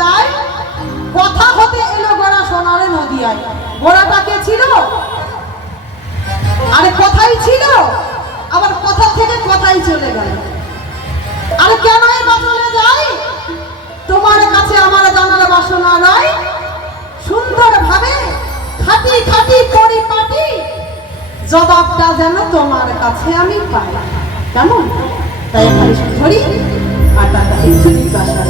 যায় কথা হতে এলো গোড়া সোনারে নদিয়ায়। গোড়াটা কে ছিল? আরে কথাই ছিল, আবার কথা থেকে কথাই চলে গেল। আরে কেন বা চলে যায়? তোমার কাছে আমার জানার বাসনা নাই। সুন্দর ভাবে খাটি খাটি পরিপাটি জবাবটা যেন তোমার কাছে আমি পাই। কেমন? তাই খালি ধরি আটাটা একটু জিজ্ঞাসা।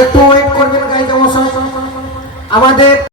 একটু ওয়েট করবেন গাইজ মশাই। আমাদের